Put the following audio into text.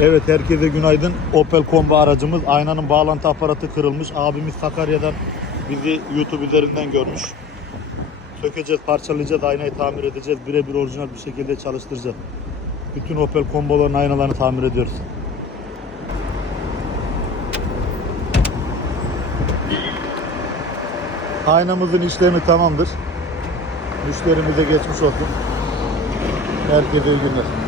Evet, herkese günaydın. Opel Combo aracımız, aynanın bağlantı aparatı kırılmış. Abimiz Sakarya'dan bizi YouTube üzerinden görmüş. Sökeceğiz, parçalayacağız, aynayı tamir edeceğiz. Birebir orijinal bir şekilde çalıştıracağız. Bütün Opel Combo'ların aynalarını tamir ediyoruz. Aynamızın işlemi tamamdır. Müşterimize geçmiş olsun. Herkese iyi günler.